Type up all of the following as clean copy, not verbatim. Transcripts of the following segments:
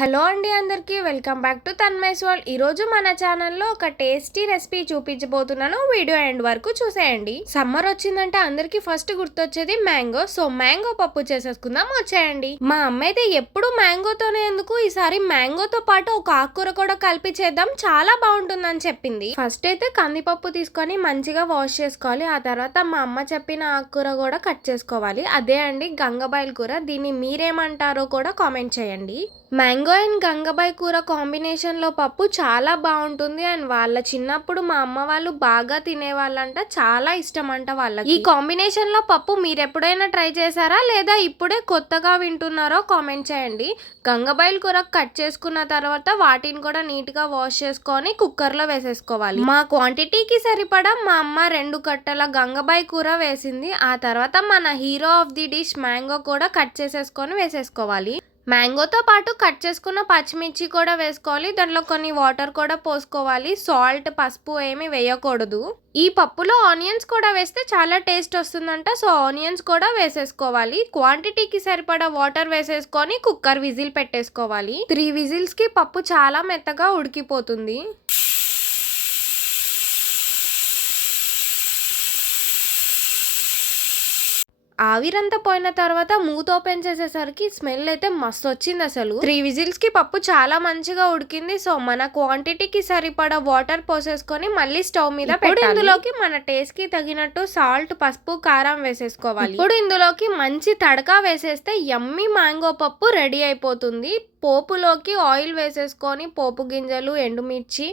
Hello అండి, అందరికీ welcome back to తన్మైస్ world. ఈరోజు మన ఛానల్లో ఒక టేస్టీ రెసిపీ చూపించబోతున్నాను. వీడియో ఎండ్ వరకు చూసేయండి. సమ్మర్ వచ్చిందంటే అందరికీ ఫస్ట్ గుర్తొచ్చేది మ్యాంగో. సో మ్యాంగో పప్పు చేసేసుకుందాం, వచ్చేయండి. మా అమ్మ అయితే ఎప్పుడు మ్యాంగోతోనే ఎందుకు, ఈసారి మ్యాంగోతో పాటు ఒక ఆకుకూర కూడా కలిపి చేద్దాం, చాలా బాగుంటుందని చెప్పింది. ఫస్ట్ అయితే కందిపప్పు తీసుకొని మంచిగా వాష్ చేసుకోవాలి. ఆ తర్వాత మా అమ్మ చెప్పిన ఆకుకూర కూడా కట్ చేసుకోవాలి. అదే అండి గంగబాయిల్ కూర. దీన్ని మీరేమంటారో కూడా కామెంట్ చేయండి. మ్యాంగో అండ్ గంగబాయ్ కూర కాంబినేషన్లో పప్పు చాలా బాగుంటుంది. అండ్ వాళ్ళ చిన్నప్పుడు మా అమ్మ వాళ్ళు బాగా తినేవాళ్ళంట, చాలా ఇష్టం అంట వాళ్ళకి. ఈ కాంబినేషన్లో పప్పు మీరు ఎప్పుడైనా ట్రై చేశారా, లేదా ఇప్పుడే కొత్తగా వింటున్నారో కామెంట్ చేయండి. గంగబాయిల్ కూర కట్ చేసుకున్న తర్వాత వాటిని కూడా నీట్గా వాష్ చేసుకొని కుక్కర్లో వేసేసుకోవాలి. మా క్వాంటిటీకి సరిపడా మా అమ్మ 2 కట్టల గంగబాయ్ కూర వేసింది. ఆ తర్వాత మన hero of the dish mango కూడా కట్ చేసేసుకొని వేసేసుకోవాలి. మ్యాంగోతో పాటు కట్ చేసుకున్న పచ్చిమిర్చి కూడా వేసుకోవాలి. దాంట్లో కొన్ని వాటర్ కూడా పోసుకోవాలి. సాల్ట్, పసుపు ఏమి వేయకూడదు. ఈ పప్పులో ఆనియన్స్ కూడా వేస్తే చాలా టేస్ట్ వస్తుందంట. సో ఆనియన్స్ కూడా వేసేసుకోవాలి. క్వాంటిటీకి సరిపడా వాటర్ వేసేసుకొని కుక్కర్ విజిల్ పెట్టేసుకోవాలి. 3 విజిల్స్కి పప్పు చాలా మెత్తగా ఉడికిపోతుంది. ఆవిరంతా పోయిన తర్వాత మూత ఓపెన్ చేసేసరికి స్మెల్ అయితే మస్తు వచ్చింది అసలు. 3 విజిల్స్ కి పప్పు చాలా మంచిగా ఉడికింది. సో మన క్వాంటిటీకి సరిపడా వాటర్ పోసేసుకొని మళ్ళీ స్టవ్ మీద పెట్టాలి. ఇందులోకి మన టేస్ట్ కి తగినట్టు సాల్ట్, పసుపు, కారం వేసేసుకోవాలి. ఇప్పుడు ఇందులోకి మంచి తడకా వేసేస్తే యమ్మీ మ్యాంగో పప్పు రెడీ అయిపోతుంది. పోపులోకి ఆయిల్ వేసేసుకొని పోపు గింజలు, ఎండుమిర్చి,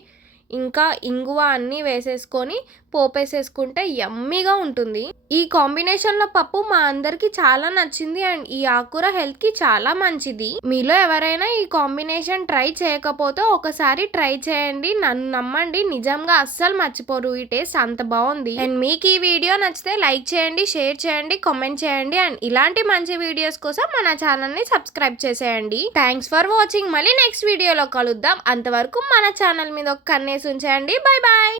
ఇంకా ఇంగువ అన్నీ వేసేసుకొని పోపేసేసుకుంటే యమ్మీగా ఉంటుంది. ఈ కాంబినేషన్లో పప్పు మా అందరికి చాలా నచ్చింది. అండ్ ఈ ఆకుకూర హెల్త్కి చాలా మంచిది. మీలో ఎవరైనా ఈ కాంబినేషన్ ట్రై చేయకపోతే ఒకసారి ట్రై చేయండి. నన్ను నమ్మండి, నిజంగా అస్సలు మర్చిపోరు. ఈ టేస్ట్ అంత బాగుంది. అండ్ మీకు ఈ వీడియో నచ్చితే లైక్ చేయండి, షేర్ చేయండి, కామెంట్ చేయండి. అండ్ ఇలాంటి మంచి వీడియోస్ కోసం మన ఛానల్ని సబ్స్క్రైబ్ చేసేయండి. Thanks for watching. మళ్ళీ నెక్స్ట్ వీడియోలో కలుద్దాం. అంతవరకు మన ఛానల్ మీద ఒక కన్నేసి ఉంచేయండి. Bye bye.